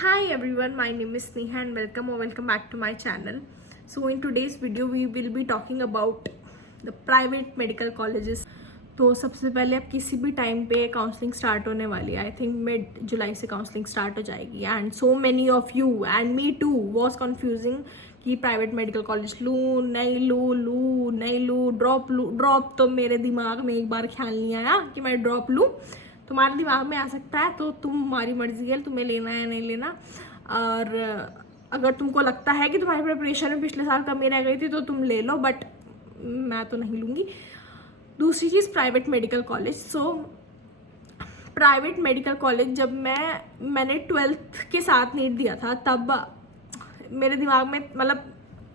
Hi everyone, my name is Sneha and welcome back to my channel. So in today's video we will be talking about the private medical colleges. तो सबसे पहले अब किसी भी time पे counselling start होने वाली है. आई थिंक मिड जुलाई से काउंसलिंग स्टार्ट हो जाएगी and so many of you and me too was confusing कि प्राइवेट मेडिकल कॉलेज लूँ नहीं लूँ ड्रॉप तो मेरे दिमाग में एक बार ख्याल नहीं आया कि मैं ड्रॉप लूँ. तुम्हारे दिमाग में आ सकता है तो तुम्हारी मर्जी है तुम्हें लेना है नहीं लेना. और अगर तुमको लगता है कि तुम्हारी प्रिपरेशन में पिछले साल कमी रह गई थी तो तुम ले लो, बट मैं तो नहीं लूँगी. दूसरी चीज़ private medical college. So private medical college जब मैंने 12th के साथ नीट दिया था तब मेरे दिमाग में मतलब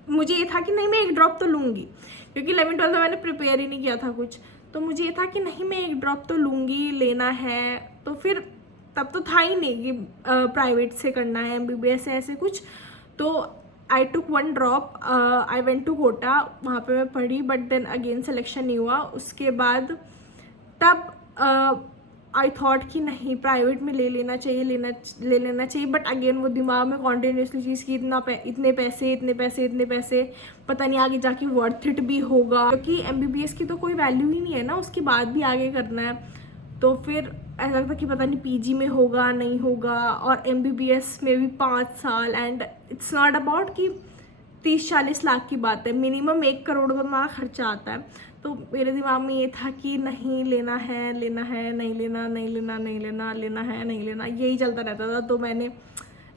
मुझे ये था कि नहीं मैं एक ड्रॉप तो लूँगी, क्योंकि 11th-12th में मैंने प्रिपेयर ही नहीं किया था कुछ. तो मुझे ये था कि नहीं मैं एक ड्रॉप तो लूँगी, लेना है. तो फिर तब तो था ही नहीं कि प्राइवेट से करना है, MBBS है ऐसे कुछ. तो I took one drop, I went to Kota, वहाँ पे मैं पढ़ी बट देन अगेन सिलेक्शन नहीं हुआ. उसके बाद तब आई थॉट कि नहीं प्राइवेट में ले लेना चाहिए. बट अगेन वो दिमाग में कॉन्टीन्यूसली चीज़ की इतने पैसे पता नहीं आगे जाके वर्थ इट भी होगा, क्योंकि MBBS की तो कोई वैल्यू ही नहीं है ना, उसके बाद भी आगे करना है. तो फिर ऐसा लगता कि पता नहीं PG में होगा नहीं होगा, और MBBS में भी 5 साल. एंड इट्स नॉट अबाउट कि 30-40 लाख की बात है, मिनिमम 1 करोड़ का हमारा खर्चा आता है. तो मेरे दिमाग में ये था कि नहीं लेना है नहीं लेना, यही चलता रहता था. तो मैंने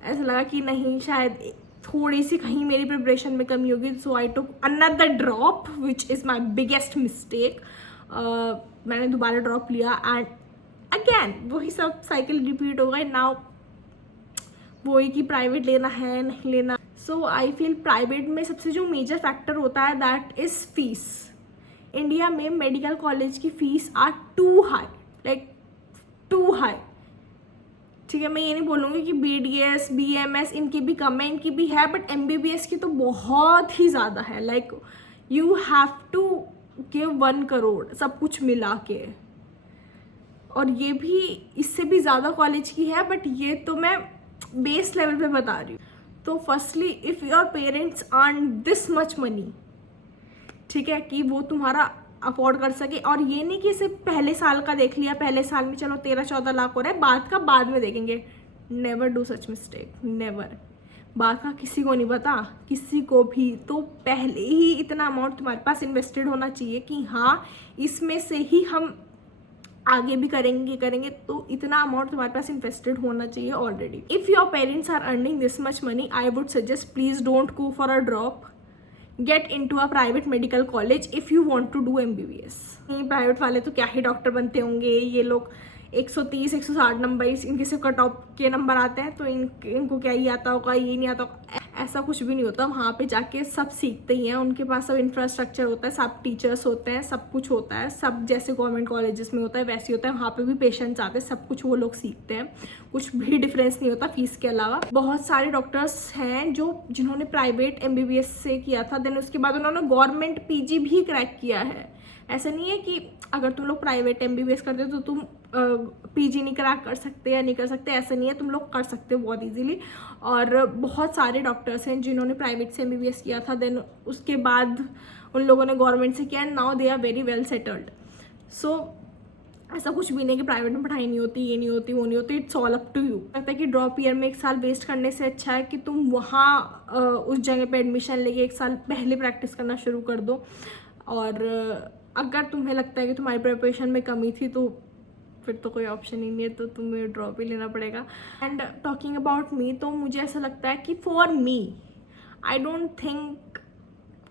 ऐसा लगा कि नहीं शायद थोड़ी सी कहीं मेरी प्रिपरेशन में कमी होगी. So I took another drop which is my biggest mistake. मैंने दोबारा ड्रॉप लिया एंड अगैन वही सब साइकिल रिपीट हो गए. नाउ वही कि प्राइवेट लेना है नहीं लेना. सो आई फील प्राइवेट में सबसे जो मेजर फैक्टर होता है दैट इज़ फीस. इंडिया में मेडिकल कॉलेज की fees are too high, like too high. ठीक है, मैं ये नहीं बोलूँगी कि BDS BMS इनकी भी कम है, इनकी भी है, बट MBBS की तो बहुत ही ज़्यादा है. Like you have to give 1 crore सब कुछ मिला के. और ये भी इससे भी ज़्यादा कॉलेज की है, बट ये तो मैं बेस लेवल पे बता रही हूँ. तो firstly if your parents earn this much money, ठीक है, कि वो तुम्हारा अफोर्ड कर सके. और ये नहीं कि इसे पहले साल का देख लिया, पहले साल में चलो 13-14 लाख हो रहा है, बाद में देखेंगे. Never do such mistake, never. बाद का किसी को नहीं पता, किसी को भी. तो पहले ही इतना अमाउंट तुम्हारे पास इन्वेस्टेड होना चाहिए कि हाँ इसमें से ही हम आगे भी करेंगे. तो इतना अमाउंट तुम्हारे पास इन्वेस्टेड होना चाहिए already. If your parents are earning this much money, I would suggest please don't go for a drop. Get in to a private medical college if you want to do MBBS. Private वाले तो क्या ही doctor बनते होंगे, ये लोग 130-160 number इनके से cut off के नंबर आते हैं. तो इनको क्या ही आता होगा, ये नहीं आता होगा. ऐसा कुछ भी नहीं होता. वहाँ पे जाके सब सीखते ही हैं, उनके पास सब इंफ्रास्ट्रक्चर होता है, सब टीचर्स होते हैं, सब कुछ होता है. सब जैसे गवर्नमेंट कॉलेजेस में होता है वैसे होता है. वहाँ पे भी पेशेंट्स आते हैं, सब कुछ वो लोग सीखते हैं. कुछ भी डिफरेंस नहीं होता फीस के अलावा. बहुत सारे डॉक्टर्स हैं जिन्होंने प्राइवेट MBBS से किया था, देन उसके बाद उन्होंने गवर्नमेंट PG भी क्रैक किया है. ऐसा नहीं है कि अगर तुम लोग प्राइवेट MBBS करते हो तो तुम PG नहीं क्रैक कर सकते या नहीं कर सकते. ऐसा नहीं है, तुम लोग कर सकते हो बहुत इजीली. और बहुत सारे डॉक्टर्स हैं जिन्होंने प्राइवेट से MBBS किया था, देन उसके बाद उन लोगों ने गवर्नमेंट से किया, now they are very well settled. So ऐसा कुछ भी नहीं कि प्राइवेट में पढ़ाई नहीं होती, ये नहीं होती, वो नहीं होती. It's all up to you. लगता है कि ड्रॉप ईयर में 1 साल वेस्ट करने से अच्छा है कि तुम वहाँ उस जगह पे एडमिशन लेके 1 साल पहले प्रैक्टिस करना शुरू कर दो. और अगर तुम्हें लगता है कि तुम्हारी प्रिपरेशन में कमी थी तो फिर तो कोई ऑप्शन ही नहीं है, तो तुम्हें ड्रॉप ही लेना पड़ेगा. एंड टॉकिंग अबाउट मी, तो मुझे ऐसा लगता है कि for me I don't think,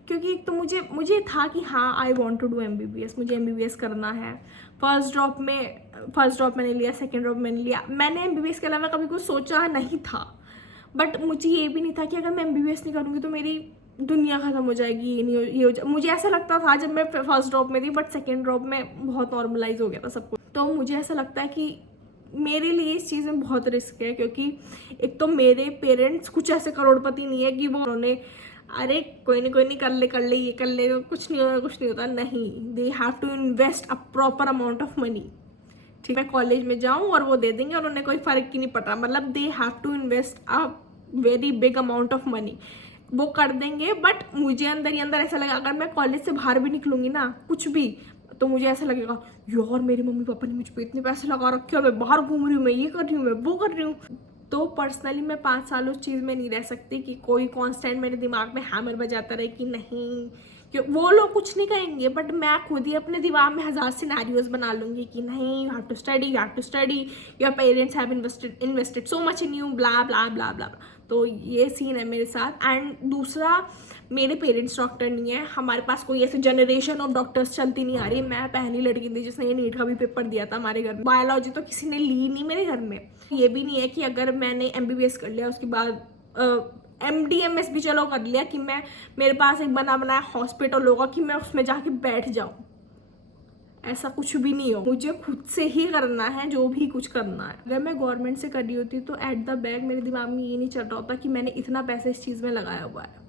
क्योंकि एक तो मुझे था कि हाँ I want to do MBBS, मुझे MBBS करना है. फर्स्ट ड्रॉप मैंने लिया, सेकेंड ड्रॉप मैंने लिया. मैंने MBBS के अलावा कभी कुछ सोचा नहीं था. बट मुझे ये भी नहीं था कि अगर मैं MBBS नहीं करूँगी तो मेरी दुनिया ख़त्म हो जाएगी, ये हो जाए. मुझे ऐसा लगता था जब मैं फर्स्ट ड्रॉप में थी, बट सेकेंड ड्रॉप में बहुत नॉर्मलाइज हो गया था सब कुछ. तो मुझे ऐसा लगता है कि मेरे लिए इस चीज़ में बहुत रिस्क है, क्योंकि एक तो मेरे पेरेंट्स कुछ ऐसे करोड़पति नहीं है कि वो उन्होंने अरे कोई नहीं कर ले ये कर ले, कुछ नहीं होता. नहीं, they have to invest a proper amount of money. ठीक है, मैं कॉलेज में जाऊँ और वो दे देंगे और उन्हें कोई फ़र्क ही नहीं पड़ रहा। मतलब they have to invest a very big amount of money, वो कर देंगे। बट मुझे अंदर ही अंदर ऐसा लगेगा, अगर मैं कॉलेज से बाहर भी निकलूंगी ना कुछ भी, तो मुझे ऐसा लगेगा यार मेरे मम्मी पापा ने मुझ पर इतने पैसे लगा रखे, मैं बाहर घूम रही हूँ, मैं ये कर रही हूँ, मैं वो कर रही हूँ। तो पर्सनली मैं 5 साल उस चीज़ में नहीं रह सकती कि कोई कांस्टेंट मेरे दिमाग में हैमर बजाता रहे कि नहीं, कि वो लोग कुछ नहीं कहेंगे बट मैं खुद ही अपने दिमाग में 1000 सिनेरियोज बना लूंगी कि नहीं, you have to study, you have to study, your parents have invested so much in you, blah blah blah blah. तो ये सीन है मेरे साथ। एंड दूसरा, मेरे पेरेंट्स डॉक्टर नहीं है, हमारे पास कोई ऐसे जनरेशन ऑफ डॉक्टर्स चलती नहीं आ रही। मैं पहली लड़की थी जिसने ये नीट का भी पेपर दिया था हमारे घर में। बायोलॉजी तो किसी ने ली नहीं मेरे घर में। ये भी नहीं है कि अगर मैंने MBBS कर लिया उसके बाद MDMS भी चलो कर लिया कि मैं, मेरे पास एक बना बनाया हॉस्पिटल होगा कि मैं उसमें जाके बैठ जाऊँ, ऐसा कुछ भी नहीं हो। मुझे खुद से ही करना है जो भी कुछ करना है। अगर मैं गवर्नमेंट से कर रही होती तो एट द बैक मेरे दिमाग में ये नहीं चल रहा होता कि मैंने इतना पैसा इस चीज़ में लगाया हुआ है,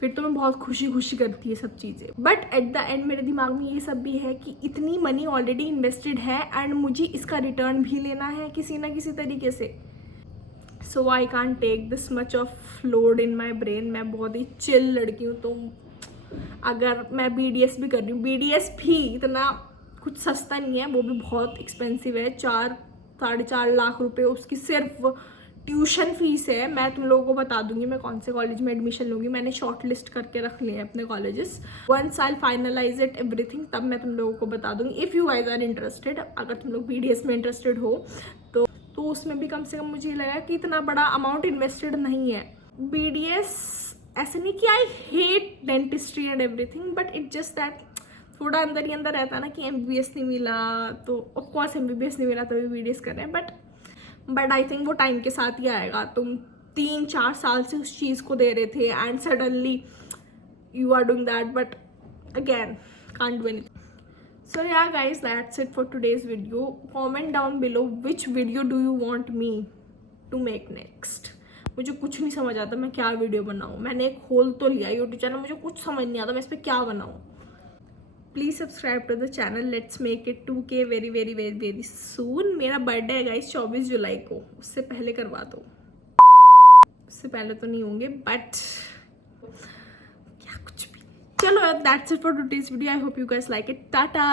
फिर तो मैं बहुत खुशी खुशी करती है सब चीज़ें। बट एट द एंड मेरे दिमाग में ये सब भी है कि इतनी मनी ऑलरेडी इन्वेस्टेड है एंड मुझे इसका रिटर्न भी लेना है किसी ना किसी तरीके से। So I can't take this much of load in my brain. मैं बहुत ही चिल लड़की हूँ, तो अगर मैं BDS भी कर रही हूँ, BDS भी इतना कुछ सस्ता नहीं है, वो भी बहुत एक्सपेंसिव है। 4-4.5 लाख रुपए उसकी सिर्फ ट्यूशन फीस है। मैं तुम लोगों को बता दूंगी मैं कौन से कॉलेज में एडमिशन लूँगी, मैंने शॉर्ट लिस्ट करके रख लिए हैं अपने colleges. Once I finalize it everything तब मैं तुम लोगों को बता दूंगी। If you guys are interested, अगर तुम लोग BDS में इंटरेस्टेड हो तो उसमें भी कम से कम मुझे लगा कि इतना बड़ा अमाउंट इन्वेस्टेड नहीं है। BDS ऐसे नहीं कि I hate dentistry and everything, but it just that थोड़ा अंदर ही अंदर रहता है ना कि MBBS नहीं मिला, तो ऑफकोर्स MBBS नहीं मिला तभी BDS कर रहे हैं। बट आई थिंक वो टाइम के साथ ही आएगा। तुम 3-4 साल से उस चीज़ को दे रहे थे and suddenly you are doing that, but again can't do anything. So yeah guys, that's it for today's video. Comment down below which video do you want me to make next. मुझे कुछ नहीं समझ आता मैं क्या video बनाऊँ। मैंने एक खोल तो लिया YouTube चैनल, मुझे कुछ समझ नहीं आता मैं इस पर क्या बनाऊँ। Please subscribe to the channel, let's make it 2K very very very very soon. मेरा बर्थडे है गाइस 24 जुलाई को, उससे पहले करवा दो। उससे पहले तो नहीं होंगे बट क्या कुछ भी। चलो that's it for today's video. I hope you guys like it. Tata.